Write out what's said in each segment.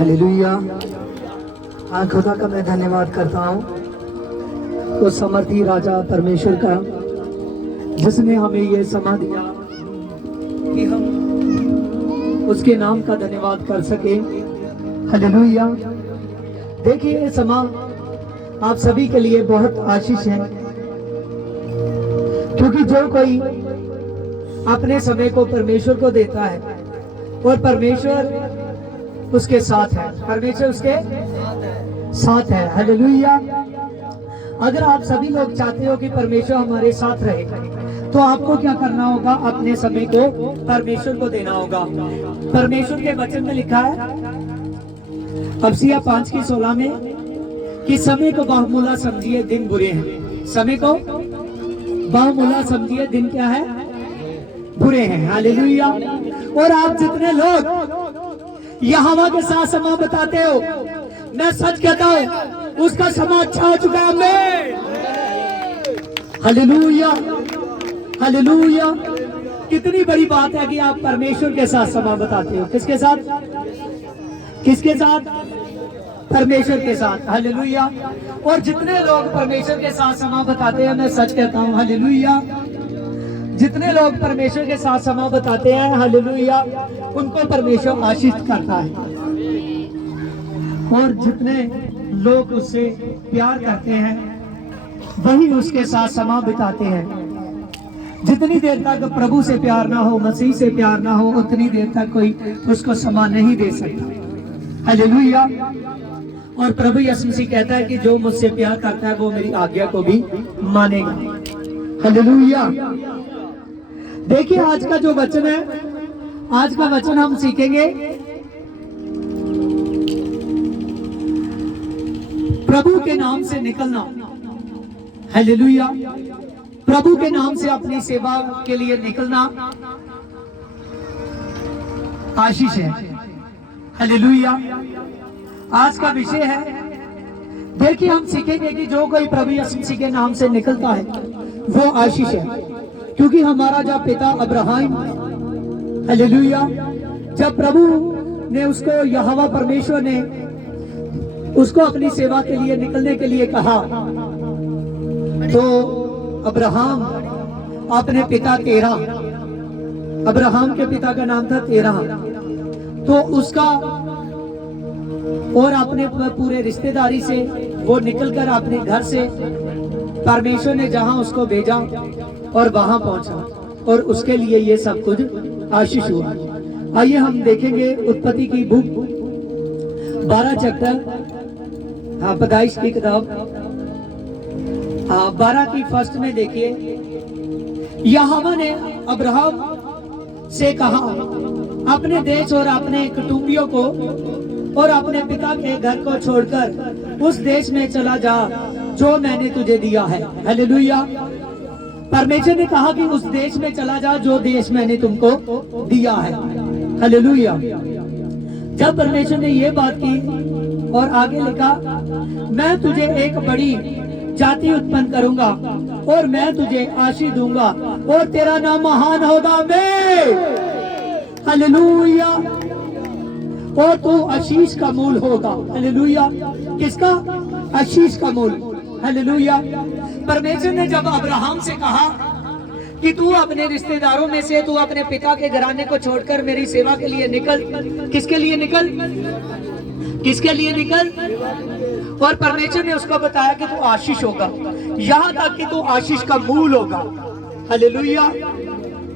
Hallelujah. हाँ, खुदा का मैं धन्यवाद करता हूँ उस समर्थी राजा परमेश्वर का, जिसने हमें ये समा दिया कि हम उसके नाम का धन्यवाद कर सके। हालेलुया। देखिए, ये समा आप सभी के लिए बहुत आशीष है, क्योंकि जो कोई अपने समय को परमेश्वर को देता है और परमेश्वर उसके साथ है, परमेश्वर उसके साथ है। हालेलुया। अगर आप सभी लोग चाहते हो कि परमेश्वर हमारे साथ रहे, तो आपको क्या करना होगा? अपने समय को परमेश्वर को देना होगा। परमेश्वर के वचन में लिखा है अबसिया 5:16 में कि समय को बहुमूल्य समझिए, दिन बुरे हैं। समय को बहुमूल्य समझिए, दिन क्या है? बुरे हैं। हालेलुया। और आप जितने लोग यहोवा के साथ समा बताते हो, मैं सच कहता हूँ उसका समा अच्छा हो चुका है। आमीन। हालेलुया। हालेलुया। कितनी बड़ी बात है कि आप परमेश्वर के साथ समा बताते हो। किसके साथ? किसके साथ? परमेश्वर के साथ। हालेलुया। और जितने लोग परमेश्वर के साथ समा बताते हैं, मैं सच कहता हूँ, हालेलुया, जितने लोग परमेश्वर के साथ समा बताते हैं, हालेलुया, उनको परमेश्वर आशीष करता है। और जितने लोग उससे प्यार करते हैं, वही उसके साथ समा बिताते हैं। जितनी देर तक प्रभु से प्यार ना हो, मसीह से प्यार ना हो, उतनी देर तक कोई उसको समा नहीं दे सकता। हालेलुया। और प्रभु यीशु मसीह कहता है कि जो मुझसे प्यार करता है वो मेरी आज्ञा को भी मानेगा। हालेलुया। देखिए, आज का जो वचन है, आज का वचन हम सीखेंगे प्रभु के नाम से निकलना। हालेलुया। प्रभु के नाम से अपनी सेवा के लिए निकलना आशीष है। हालेलुया। आज का विषय है, देखिए, हम सीखेंगे कि जो कोई प्रभु यीशु मसीह के नाम से निकलता है वो आशीष है, क्योंकि हमारा जो पिता अब्राहम, हालेलुया, जब प्रभु ने उसको, यहोवा परमेश्वर ने उसको अपनी सेवा के लिए निकलने के लिए कहा, तो अब्राहम अपने पिता तेरह, अब्राहम के पिता का नाम था तेरह, तो उसका और अपने पूरे रिश्तेदारी से वो निकलकर अपने घर से परमेश्वर ने जहां उसको भेजा और वहां पहुंचा, और उसके लिए ये सब कुछ आशीष हुआ। आइए हम देखेंगे उत्पत्ति की बुक 12 चैप्टर, पैदाइश की किताब 12 की फर्स्ट में देखिए, यहोवा ने अब्राहम से कहा, अपने देश और अपने कुटुंबियों को और अपने पिता के घर को छोड़कर उस देश में चला जा जो मैंने तुझे दिया है। हालेलुया। परमेश्वर ने कहा कि उस देश में चला जा जो देश मैंने तुमको दिया है। हालेलुया। जब परमेश्वर ने ये बात की और आगे लिखा, मैं तुझे एक बड़ी जाति उत्पन्न करूंगा और मैं तुझे आशीष दूंगा और तेरा नाम महान होगा। आमीन। हालेलुया। और तू आशीष का मूल होगा। हालेलुया। किसका? आशीष का मूल। हालेलुया। परमेश्वर ने जब अब्राहम से कहा कि तू अपने रिश्तेदारों में से, तू अपने पिता के घराने को छोड़कर मेरी सेवा के लिए निकल। किसके लिए निकल? किसके लिए निकल? और परमेश्वर ने उसको बताया कि तू आशीष होगा, यहां तक कि तू आशीष का मूल होगा। हालेलुया।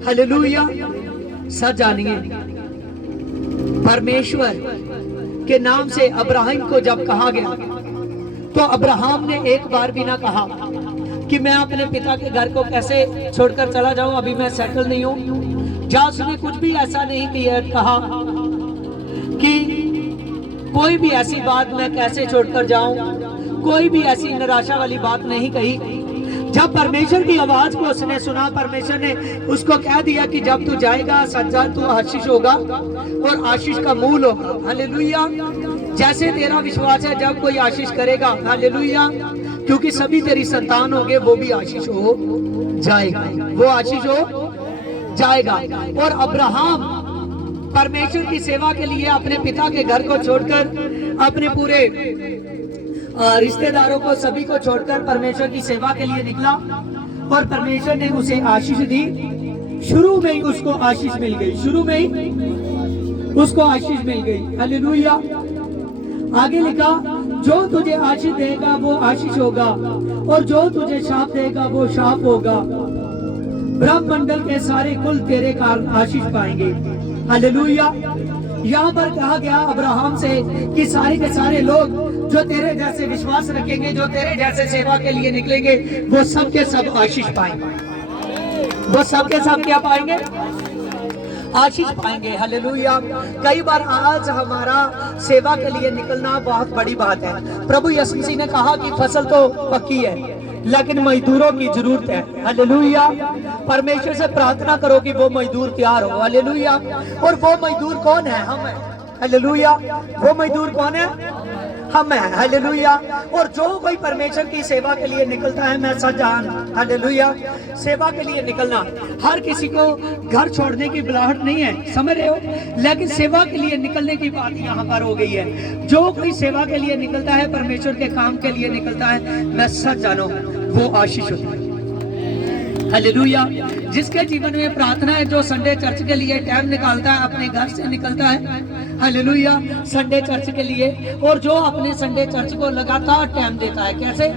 हालेलुया। सच जानिए, परमेश्वर के नाम से अब्राहम को जब कहा गया, तो अब्राहम ने एक बार भी ना कहा कि मैं अपने पिता के घर को कैसे छोड़कर चला जाऊं, अभी मैं सेटल नहीं हूं। जहां उसने कुछ भी ऐसा नहीं किया, कहा कि कोई भी ऐसी बात मैं कैसे छोड़कर जाऊं, कोई भी ऐसी निराशा वाली बात नहीं कही। जब परमेश्वर की आवाज को उसने सुना, परमेश्वर ने उसको कह दिया कि जब तू जाएगा सज्जा, तू आशीष होगा और आशीष का मूल होगा। हालेलुया। जैसे तेरा विश्वास है, जब कोई आशीष करेगा, हालेलुया, क्योंकि सभी तेरी संतान होंगे, वो भी आशीष हो जाएगा, वो आशीष हो जाएगा। और अब्राहम परमेश्वर की सेवा के लिए अपने पिता के घर को छोड़कर, अपने पूरे रिश्तेदारों को, सभी को छोड़कर परमेश्वर की सेवा के लिए निकला और परमेश्वर ने उसे आशीष दी। शुरू में ही उसको आशीष मिल गई, शुरू में ही उसको आशीष मिल गई। हालेलुया। आगे लिखा, जो तुझे आशीष देगा वो आशीष होगा और जो तुझे शाप देगा वो शाप होगा। ब्रह्मंडल के सारे कुल तेरे कारण आशीष पाएंगे। हालेलुया। यहाँ पर कहा गया अब्राहम से कि सारे के सारे लोग जो तेरे जैसे विश्वास रखेंगे, जो तेरे जैसे सेवा के लिए निकलेंगे, वो सब के सब आशीष पाएंगे। वो सब के सब क्या पाएंगे? आशीष पाएंगे। हालेलुया। कई बार आज हमारा सेवा के लिए निकलना बहुत बड़ी बात है। प्रभु यीशु मसीह ने कहा कि फसल तो पक्की है लेकिन मजदूरों की जरूरत है। हालेलुया। परमेश्वर से प्रार्थना करो कि वो मजदूर तैयार हो। हालेलुया। और वो मजदूर कौन है? हम हैं। हालेलुया। वो मजदूर कौन है? हम हैं। हालेलुया। और जो कोई परमेश्वर की सेवा के लिए निकलता है, मैं सच जान, हालेलुया, सेवा के लिए निकलना हर किसी को घर छोड़ने की बुलाहट नहीं है, समझ रहे हो? लेकिन सेवा के लिए निकलने की बात यहाँ पर हो गई है। जो कोई सेवा के लिए निकलता है, परमेश्वर के काम के लिए निकलता है, मैं सच जानो वो आशीष होता है। हालेलुया। जिसके जीवन में प्रार्थना है, जो संडे चर्च के लिए टाइम निकालता है, अपने घर से निकलता है, हालेलुया, संडे चर्च के लिए, और जो अपने संडे चर्च को लगातार टाइम देता है। कैसे?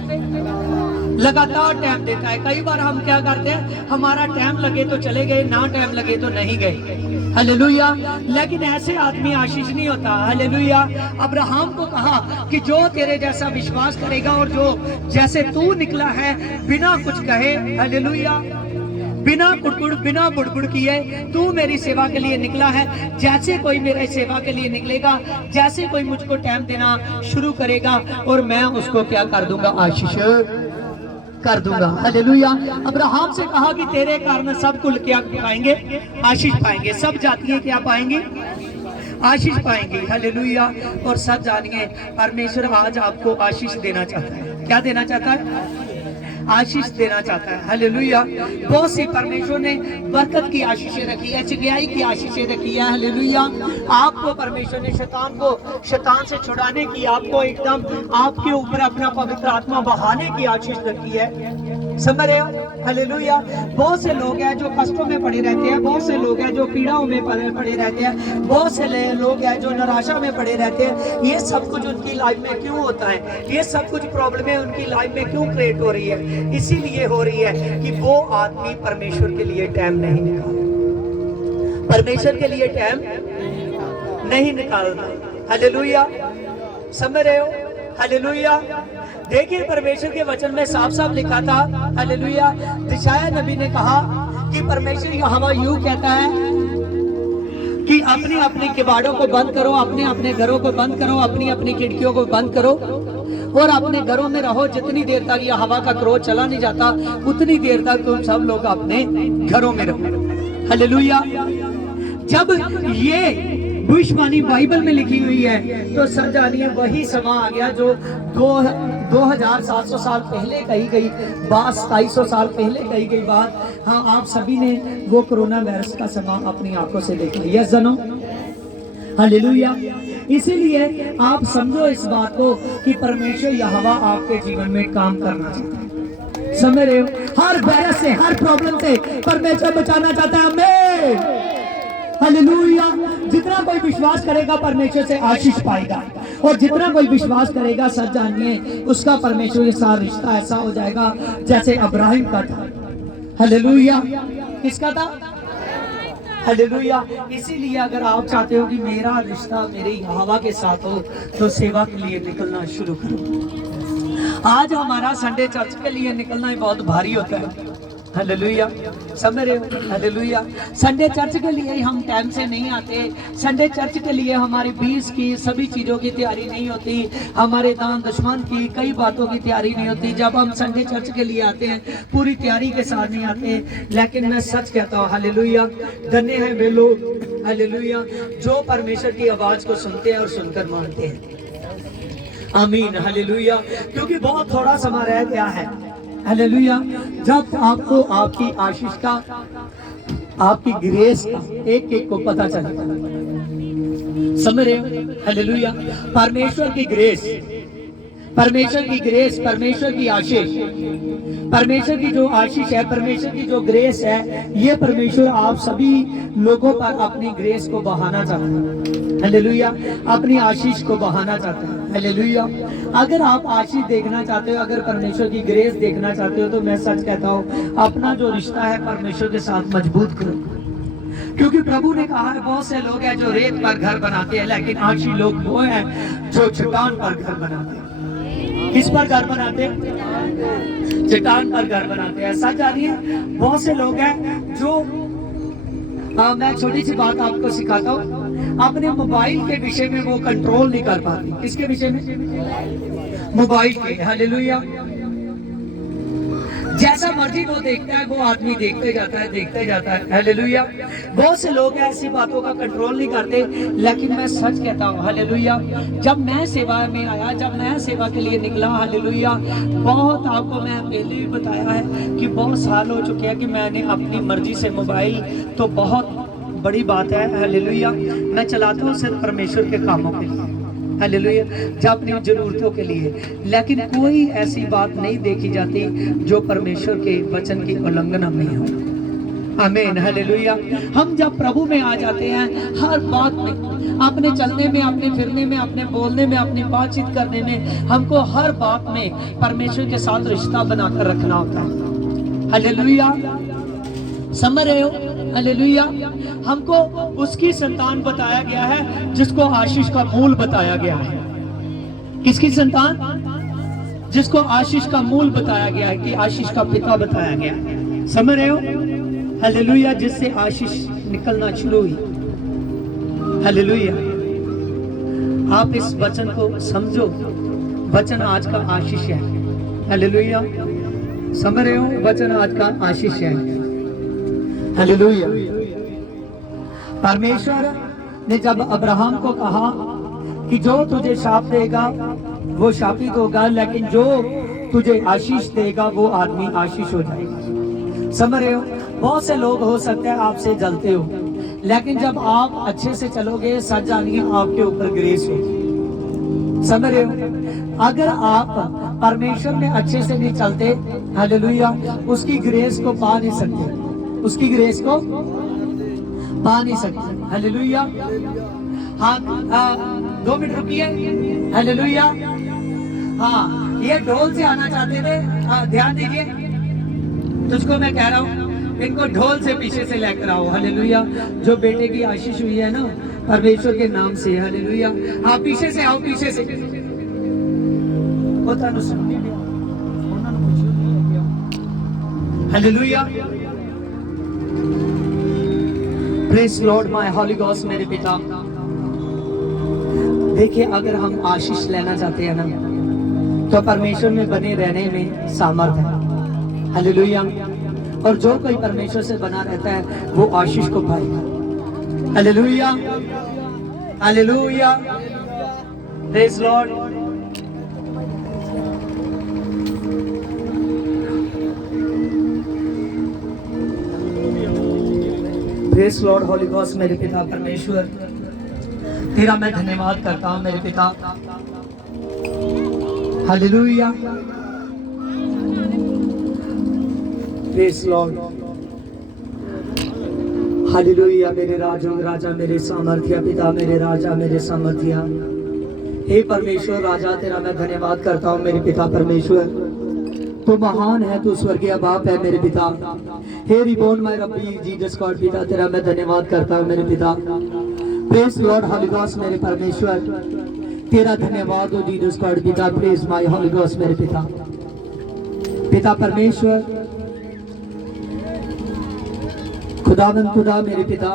लगातार टाइम देता है। कई बार हम क्या करते हैं, हमारा टाइम लगे तो चले गए, ना टाइम लगे तो नहीं गए। हालेलुया। लेकिन ऐसे आदमी आशीष नहीं होता। हालेलुया। अब्राहम को कहा कि जो तेरे जैसा विश्वास करेगा और जो जैसे तू निकला है बिना कुछ कहे, हालेलुया, बिना कुड़कुड़, बिना बुड़बुड़ किए तू मेरी सेवा के लिए निकला है। जैसे कोई मेरे सेवा के लिए निकलेगा, जैसे कोई मुझको टाइम देना शुरू करेगा, और मैं उसको क्या कर दूंगा? आशीष कर दूंगा। हालेलुया। अब्राहम से कहा कि तेरे कारण सब कुल क्या पाएंगे? आशीष पाएंगे। सब जातियां क्या पाएंगी? आशीष पाएंगे। हालेलुया। और सब जानिए, परमेश्वर आज आपको आशीष देना चाहता है। क्या देना चाहता है? आशीष देना चाहता है। हालेलुया। बहुत सी परमेश्वर ने बरकत की आशीषें रखी है, चंगाई की आशीषें रखी है। हालेलुया। आपको परमेश्वर ने शैतान से छुड़ाने की, आपको एकदम आपके ऊपर अपना पवित्र आत्मा बहाने की आशीष रखी है। समझ रहे हो? हालेलुया। बहुत से लोग हैं जो कष्टों में पड़े रहते हैं, बहुत से लोग हैं जो पीड़ाओं में पड़े रहते हैं, बहुत से लोग हैं जो निराशा में पड़े रहते हैं। ये सब कुछ उनकी लाइफ में क्यों होता है? ये सब कुछ प्रॉब्लमें उनकी लाइफ में क्यों क्रिएट हो रही है? इसीलिए हो रही है कि वो आदमी परमेश्वर के लिए टाइम नहीं निकालता, परमेश्वर के लिए टाइम नहीं निकालता। हालेलुया। समझ रहे हो? हालेलुया। देखिए, परमेश्वर के वचन में साफ साफ लिखा था, हालेलुया, यशायाह नबी ने कहा कि परमेश्वर यहोवा यूं कहता है कि अपने अपने किवाड़ों को बंद करो, अपने अपने घरों को बंद करो, अपनी अपनी खिड़कियों को बंद करो और अपने घरों में रहो। जितनी देर तक यह हवा का क्रोध चला नहीं जाता, उतनी देर तक तुम सब लोग अपने घरों में रहो। हालेलुया। जब ये भविष्यवाणी बाइबल में लिखी हुई है, तो सर जानिए वही समा आ गया जो 2700 साल पहले कही गई बात, 2700 साल पहले कही गई बात। हाँ, आप सभी ने वो कोरोना वायरस का समा अपनी आंखों से देखा। यस जनो? हालेलुया। इसीलिए आप समझो इस बात को कि परमेश्वर यहोवा आपके जीवन में काम करना चाहता है। समझ रहे हो? हर वायरस से, हर प्रॉब्लम से परमेश्वर बचाना चाहता है हमें। हालेलुया। जितना कोई विश्वास करेगा परमेश्वर से आशीष पाएगा, और जितना कोई विश्वास करेगा, सच जानिए, उसका परमेश्वर के साथ रिश्ता ऐसा हो जाएगा जैसे अब्राहम का था। हालेलुया। किसका था? हालेलुया। इसीलिए अगर आप चाहते हो कि मेरा रिश्ता मेरे यहोवा के साथ हो, तो सेवा के लिए निकलना शुरू करो। आज हमारा संडे चर्च के लिए निकलना ही बहुत भारी होता है। हालेलुया। समझ रहे हो? हालेलुया। संडे चर्च के लिए हम टाइम से नहीं आते। संडे चर्च के लिए हमारी बीस की सभी चीज़ों की तैयारी नहीं होती, हमारे दान दुश्मन की कई बातों की तैयारी नहीं होती। जब हम संडे चर्च के लिए आते हैं, पूरी तैयारी के साथ नहीं आते। लेकिन मैं सच कहता हूँ, हालेलुया, धन्य है वे लोग, हालेलुया, जो परमेश्वर की आवाज़ को सुनते हैं और सुनकर मानते हैं। आमीन। हालेलुया। क्योंकि बहुत थोड़ा समय रह गया है। हालेलुया। जब आपको आपकी आशीष का आपकी ग्रेस का एक एक को पता चलेगा। समझ रहे हो? हालेलुया। परमेश्वर की ग्रेस, परमेश्वर की ग्रेस, परमेश्वर की आशीष, परमेश्वर की जो आशीष है, परमेश्वर की जो ग्रेस है, ये परमेश्वर आप सभी लोगों पर अपनी ग्रेस को बहाना चाहता है। हालेलुया। अपनी आशीष को बहाना चाहता है। हालेलुया। अगर आप आशीष देखना चाहते हो, अगर परमेश्वर की ग्रेस देखना चाहते हो, तो मैं सच कहता हूँ अपना जो रिश्ता है परमेश्वर के साथ मजबूत करो। क्योंकि प्रभु ने कहा है बहुत से लोग हैं जो रेत पर घर बनाते हैं, लेकिन आशीष लोग वो हैं जो चट्टान पर घर बनाते हैं। किस पर घर बनाते हैं? चट्टान पर घर बनाते हैं। ऐसा जानिए बहुत से लोग हैं जो मैं छोटी सी बात आपको सिखाता हूँ, अपने मोबाइल के विषय में वो कंट्रोल नहीं कर पाती। किसके विषय में? मोबाइल के। हालेलुया। जैसा मर्जी वो देखता है, वो आदमी देखते जाता है, देखते जाता है। हालेलुया। बहुत से लोग ऐसी बातों का कंट्रोल नहीं करते, लेकिन मैं सच कहता हूँ हालेलुया, जब मैं सेवा में आया, जब मैं सेवा के लिए निकला, हालेलुया, बहुत आपको मैं पहले भी बताया है कि बहुत साल हो चुके हैं कि मैंने अपनी मर्जी से मोबाइल, तो बहुत बड़ी बात है, हालेलुया, मैं चलाता हूँ सिर्फ परमेश्वर के कामों के लिए, हालेलुया, जब अपनी जरूरतों के लिए, लेकिन कोई ऐसी बात नहीं देखी जाती जो परमेश्वर के वचन की उल्लंघना में हो। आमीन। हालेलुया। हम जब प्रभु में आ जाते हैं, हर बात में, अपने चलने में, अपने फिरने में, अपने बोलने में, अपनी बातचीत करने में, हमको हर बात में परमेश्वर के साथ रिश्ता बनाकर रखना होता है। हालेलुया। समझ रहे हो? हालेलुया। हमको उसकी संतान बताया गया है जिसको आशीष का मूल बताया गया है। किसकी संतान? जिसको आशीष का मूल बताया गया है, कि आशीष का पिता बताया गया है। समझ रहे हो? हालेलुया। जिससे आशीष निकलना शुरू हुई। हालेलुया। आप इस वचन को समझो, वचन आज का आशीष है। हालेलुया। समझ रहे हो? वचन आज का आशीष है। हालेलुया। परमेश्वर ने जब अब्राहम को कहा कि जो तुझे शाप देगा वो शापित होगा, लेकिन जो तुझे आशीष देगा वो आदमी आशीष हो जाएगा। समझ रहे हो? बहुत से लोग हो सकते हैं आपसे जलते हो, लेकिन जब आप अच्छे से चलोगे, सच जानिए आपके ऊपर ग्रेस होगी। समझ रहे हो? अगर आप परमेश्वर में अच्छे से नहीं चलते, हालेलुया, उसकी ग्रेस को पा नहीं सकते, उसकी ग्रेस को पा नहीं सकते। हालेलुया। हाँ, 2 मिनट रुकिए। हालेलुया। हाँ, ये ढोल से आना चाहते थे, ध्यान दीजिए, तुझको मैं कह रहा हूँ, इनको ढोल से पीछे से लेकर आओ। हालेलुया। जो बेटे की आशीष हुई है ना परमेश्वर के नाम से, हालेलुया, हाँ पीछे से आओ, पीछे से। Hallelujah. Praise Lord my holy ghost. मेरे पिता, देखिए, अगर हम आशीष लेना चाहते हैं ना, तो परमेश्वर में बने रहने में सामर्थ है। हालेलुया। और जो कोई परमेश्वर से बना रहता है वो आशीष को पाएगा। Hallelujah. Hallelujah. Praise lord. Praise lord holy ghost. मेरे पिता परमेश्वर, तेरा मैं धन्यवाद करता हूं मेरे पिता। हालेलुया। Praise Lord. हालेलुया। मेरे राजा, मेरे सामर्थ्य, पिता मेरे राजा, मेरे सामर्थ्य, हे परमेश्वर राजा, तेरा मैं धन्यवाद करता हूं मेरे पिता परमेश्वर। तू महान है, तू स्वर्गीय बाप है मेरे पिता। हे रिबोन माय रब्बी जीसस गॉड, पिता तेरा मैं धन्यवाद करता हूं मेरे पिता। Praise lord holy ghost. मेरे परमेश्वर, तेरा धन्यवाद हो जीसस गॉड, पिता। प्रेज माय हॉली गॉस्ट मेरे पिता। पिता परमेश्वर, खुदावंद खुदा मेरे पिता,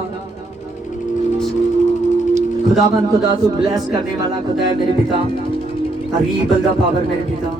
खुदावंद खुदा, तू ब्लेस करने वाला खुदा है मेरे पिता। अरीबल दा पावर मेरे पिता।